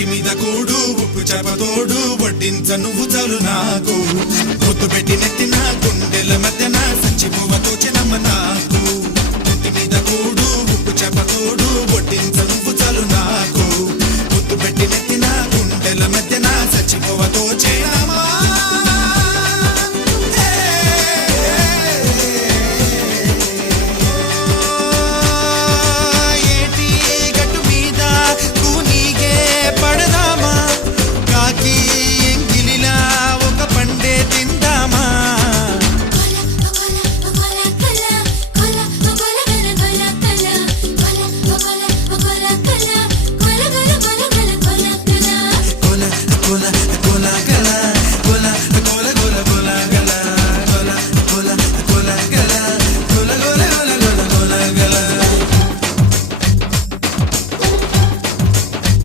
ఒంటి మీద కూడు ఉప్పు చేప తోడు వడ్డించ నువ్వు చాలు నాకు ముద్దు పెట్టి నెత్తిన గుండెల మధ్యన సంచిపోవతో చిన్నమ్మ నాకు ఒంటి మీద కూడు ఉప్పు చేప తోడు వడ్డించ నువ్వు చాలు నాకు